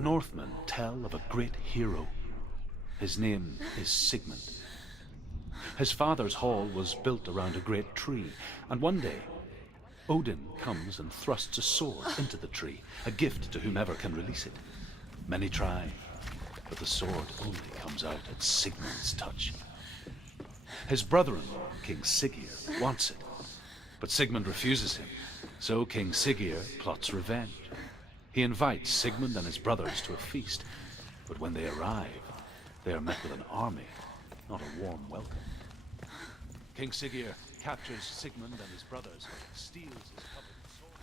The Northmen tell of a great hero. His name is Sigmund. His father's hall was built around a great tree, and one day, Odin comes and thrusts a sword into the tree, a gift to whomever can release it. Many try, but the sword only comes out at Sigmund's touch. His brother-in-law, King Siggeir, wants it, but Sigmund refuses him, so King Siggeir plots revenge. He invites Sigmund and his brothers to a feast, but when they arrive, they are met with an army, not a warm welcome. King Siggeir captures Sigmund and his brothers, steals his covered sword.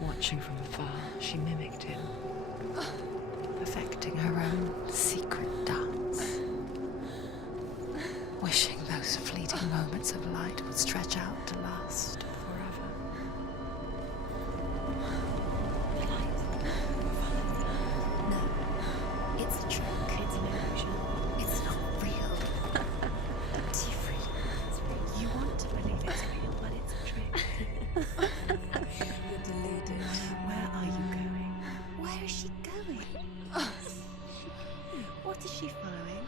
Watching from afar, she mimicked him, perfecting her own secret dance, wishing those fleeting moments of light would stretch out to last forever. No, it's a trick. It's an illusion. It's not real. Different. You want to believe it's real, but it's a trick. Where are you going? Where is she going? What is she following?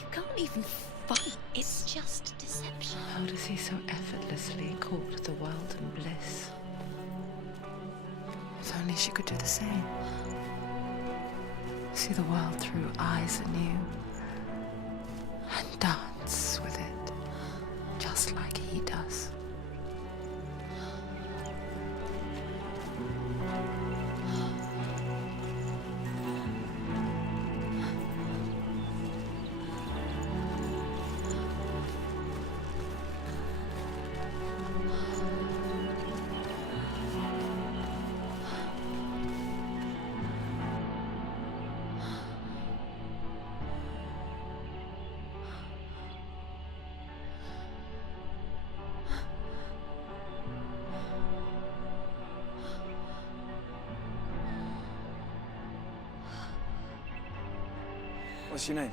You can't even fight. It's just deception. How does he so effortlessly court the world and bliss? If only she could do the same. See the world through eyes anew and dance with it, just like he does. What's your name?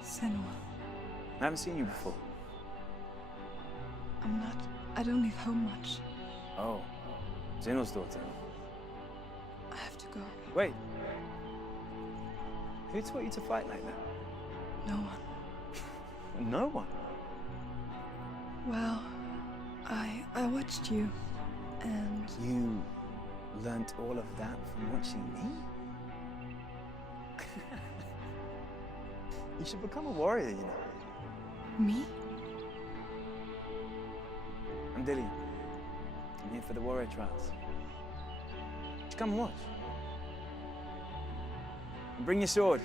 Senua. I haven't seen you before. I don't leave home much. Oh, Zenua's daughter. I have to go. Wait. Who taught you to fight like that? No one. No one? Well, I watched you, and You learnt all of that from watching me? You should become a warrior, you know. me? I'm Dillian. I'm here for the warrior trials. Just come and watch. And bring your sword.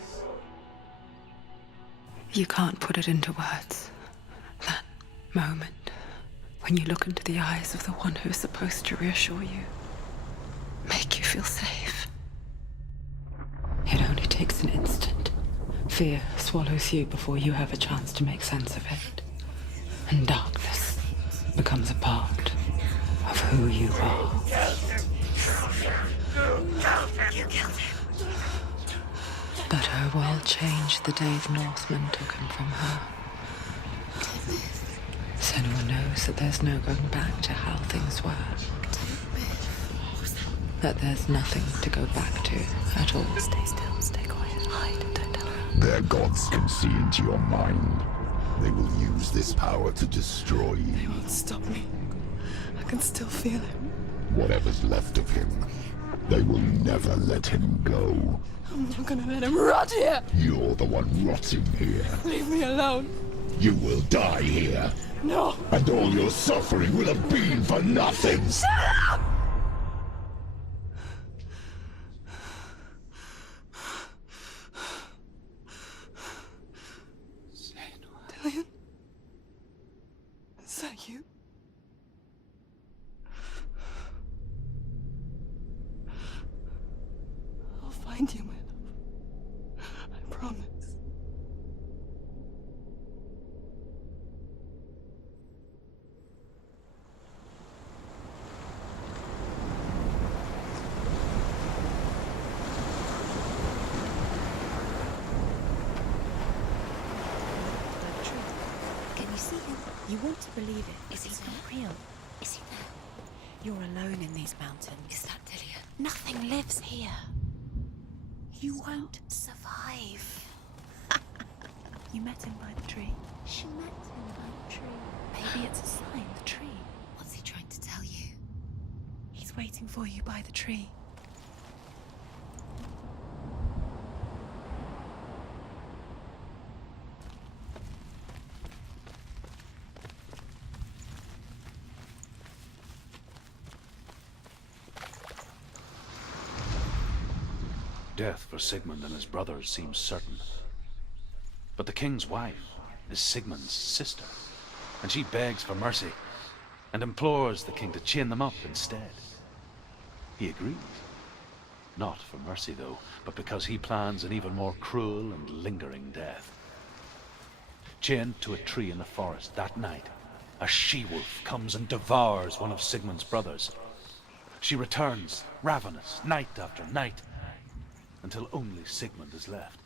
You can't put it into words. That moment when you look into the eyes of the one who is supposed to reassure you, make you feel safe. It only takes an instant. Fear swallows you before you have a chance to make sense of it. And darkness becomes a part of who you are. You killed him. But her world changed the day the Northmen took him from her. Senua knows that there's no going back to how things were. That there's nothing to go back to at all. Stay still, stay quiet, hide, don't tell her. Their gods can see into your mind. They will use this power to destroy you. They won't stop me. I can still feel him. Whatever's left of him, they will never let him go. I'm not gonna let him rot here. You're the one rotting here. Leave me alone. You will die here. No! And all your suffering will have been for nothing! Dillion? Is that you? I'll find you, my love. I promise. Can you see him? You want to believe it. Is he not real? Is he there? You're alone in these mountains. Is that Dillion? Nothing lives here. You won't survive. You met him by the tree. She met him by the tree. Maybe it's a sign, the tree. What's he trying to tell you? He's waiting for you by the tree. Death for Sigmund and his brothers seems certain. But the king's wife is Sigmund's sister, and she begs for mercy and implores the king to chain them up instead. He agrees. Not for mercy, though, but because he plans an even more cruel and lingering death. Chained to a tree in the forest that night, a she-wolf comes and devours one of Sigmund's brothers. She returns, ravenous, night after night, until only Sigmund is left.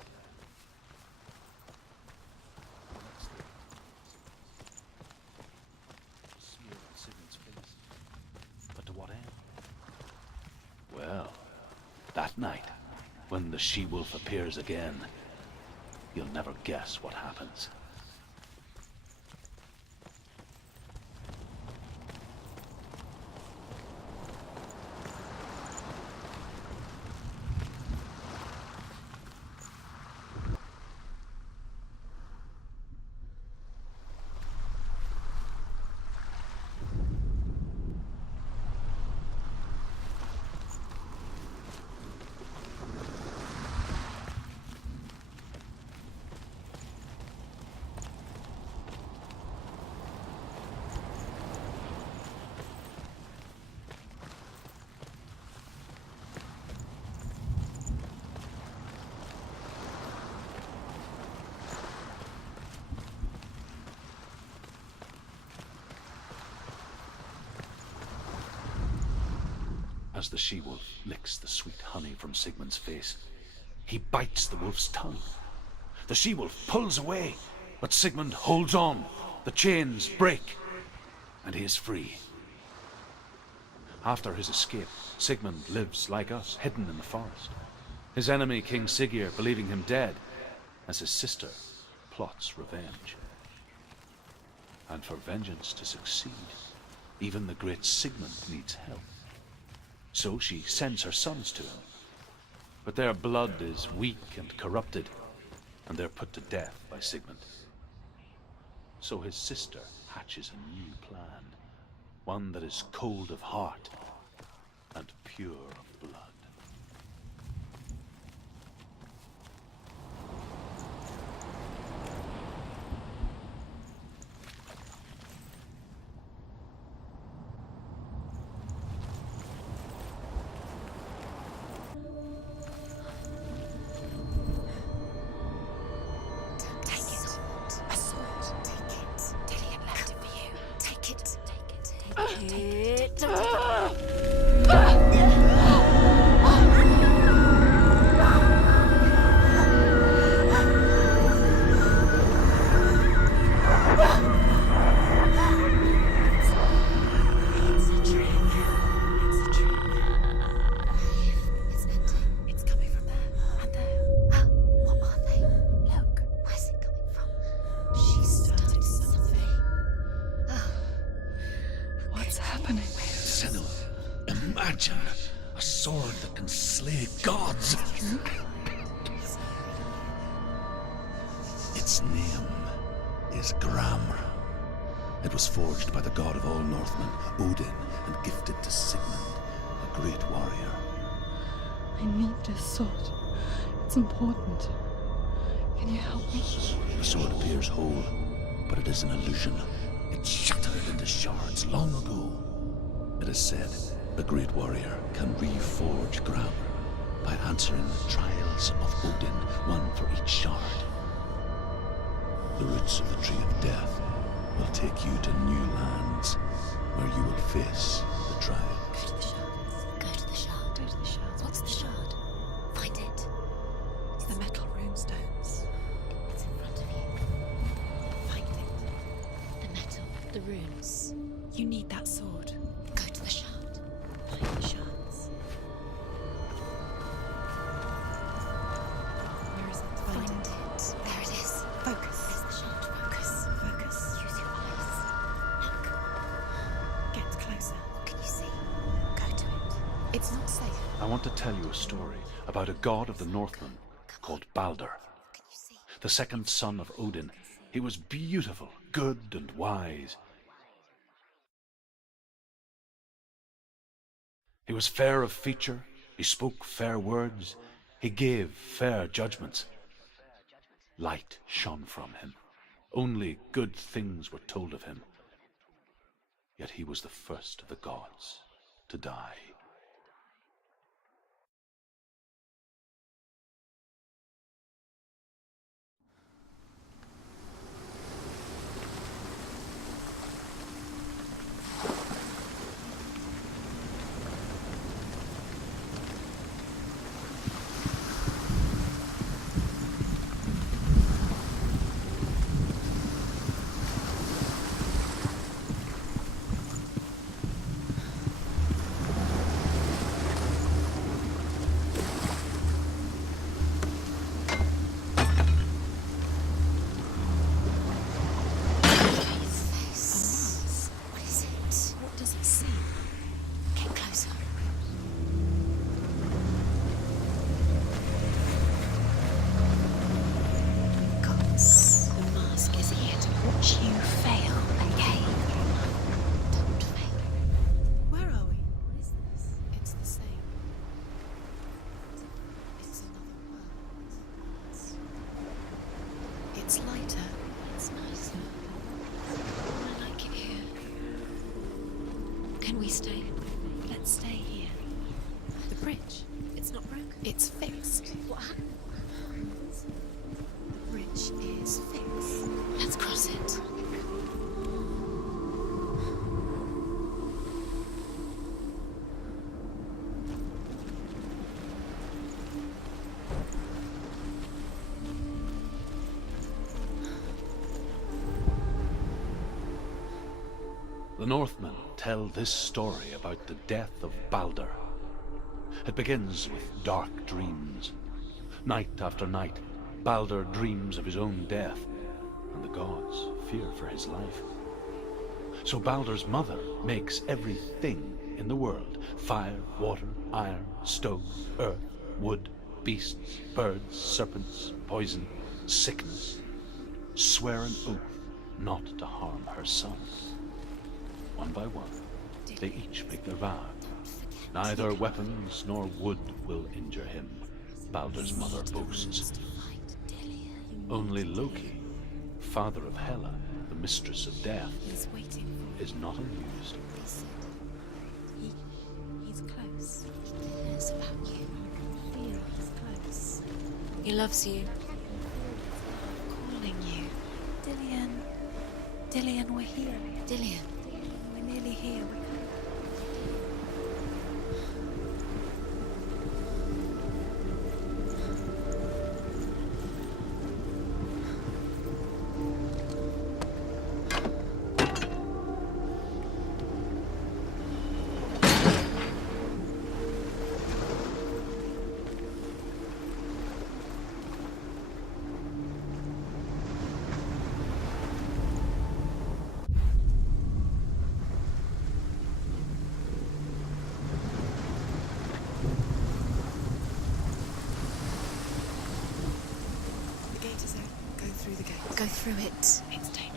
Smear on Sigmund's face. But to what end? Well, that night, when the she-wolf appears again, you'll never guess what happens. As the she-wolf licks the sweet honey from Sigmund's face, he bites the wolf's tongue. The she-wolf pulls away, but Sigmund holds on. The chains break, and he is free. After his escape, Sigmund lives like us, hidden in the forest. His enemy, King Siggeir, believing him dead, as his sister plots revenge. And for vengeance to succeed, even the great Sigmund needs help. So she sends her sons to him. But their blood is weak and corrupted, and they're put to death by Sigmund. So his sister hatches a new plan, one that is cold of heart and pure of blood. is Gramr. It was forged by the god of all Northmen, Odin, and gifted to Sigmund, a great warrior. I need this sword. It's important. Can you help me? The sword appears whole, but it is an illusion. It shattered into shards long ago. It is said a great warrior can reforge Gramr by answering the trials of Odin, one for each shard. The roots of the Tree of Death will take you to new lands where you will face the trial. Go to the shards. Go to the shard. Go to the shards. What's the shard? Find it. It's the metal runestones. It's in front of you. Find it. The metal, the runes. You need that sword. Go to the shard. Find the shards. Where is it? Find it. There it is. Focus. There's the shard. Focus. Focus. Use your eyes. Look. Get closer. What can you see? Go to it. It's not safe. I want to tell you a story about a god of the Northmen called Balder, What can you see? the second son of Odin. He was beautiful, good, and wise. He was fair of feature, he spoke fair words, he gave fair judgments. Light shone from him. Only good things were told of him. Yet he was the first of the gods to die. What is it? What does it see? Get closer. Gods. The mask is here to watch you fail again. Don't fail. Where are we? What is this? It's the same. It's another world. It's lighter. It's nice. I like it here. Can we stay? Let's stay here. The bridge. It's not broken. It's fixed. What happened? The bridge is fixed. Let's cross it. The Northmen tell this story about the death of Balder. It begins with dark dreams. Night after night, Balder dreams of his own death, and the gods fear for his life. So Balder's mother makes everything in the world: fire, water, iron, stone, earth, wood, beasts, birds, serpents, poison, sickness, swear an oath not to harm her sons. One by one, they each make their vow. Neither weapons nor wood will injure him, Balder's mother boasts. Only Loki, father of Hela, the mistress of death, He's waiting for is not amused. He's close. He cares about you. Feel he's close. He loves you. Calling you. Dillian. Dillian, we're here. Dillian. We're nearly here. The gate is open. Go through the gate. Go through it. It's dangerous.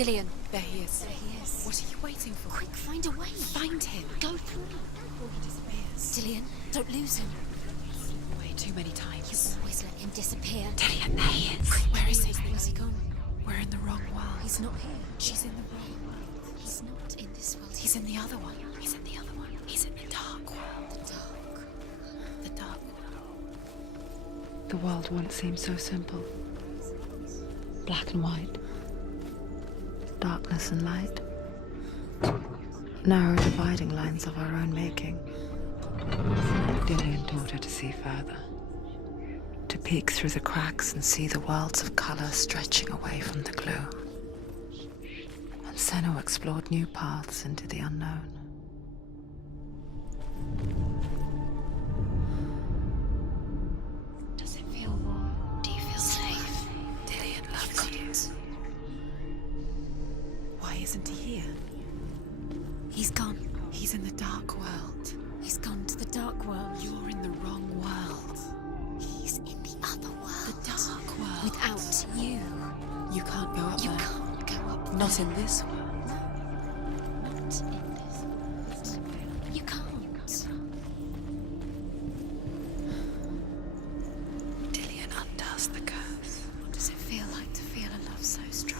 Dillian. There he is. There he is. What are you waiting for? Quick, find a way. Find him. Go through before he disappears. Dillian, don't lose him. Way too many You times. always let him disappear. Dillian, there he is. Where is he? Where's he gone? We're in the wrong world. He's not here. She's in the wrong world. He's not in this world. He's in the other one. He's in the other one. He's in the dark world. the dark. The dark world. The world once seemed so simple. Black and white. Darkness and light. Narrow dividing lines of our own making. Dillian taught her to see further. To peek through the cracks and see the worlds of color stretching away from the gloom. And Senua explored new paths into the unknown. Does it feel warm? Do you feel safe? Dillian loves you. Why isn't he here? He's gone. He's in the dark world. He's gone to the dark world. You're in the wrong world. He's in the other world. The dark world. Without you. You can't go up You there. can't go up Not there. in this world. Not in this world. You can't. Dillian undoes the curse. What does it feel like to feel a love so strong?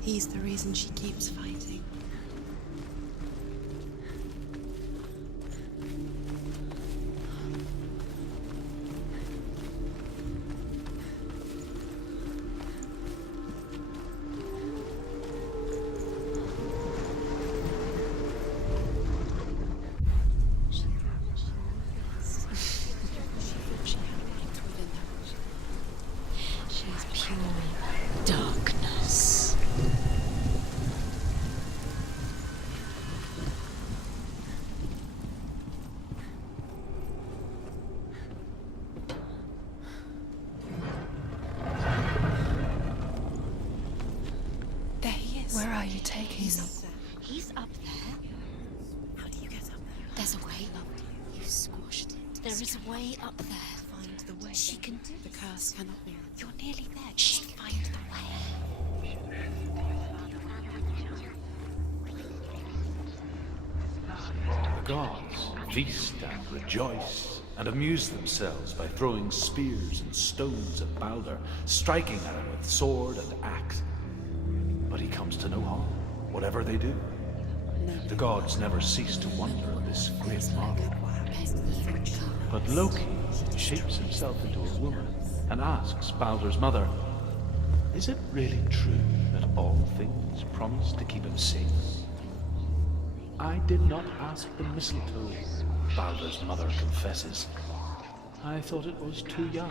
He's the reason she keeps fighting. She's pure darkness. There he is. Where are you taking me? He's up there. How do you get up there? There's a way. You squashed it. There is a way up there. Find the way. She can do The curse cannot be. You're nearly there. She can find the way. The gods feast and rejoice and amuse themselves by throwing spears and stones at Balder, striking at him with sword and axe. But he comes to no harm, whatever they do. The gods never cease to wonder at this great marvel. But Loki shapes himself into a woman and asks Balder's mother, "Is it really true that all things promise to keep him safe?" "I did not ask the mistletoe," Balder's mother confesses. "I thought it was too young."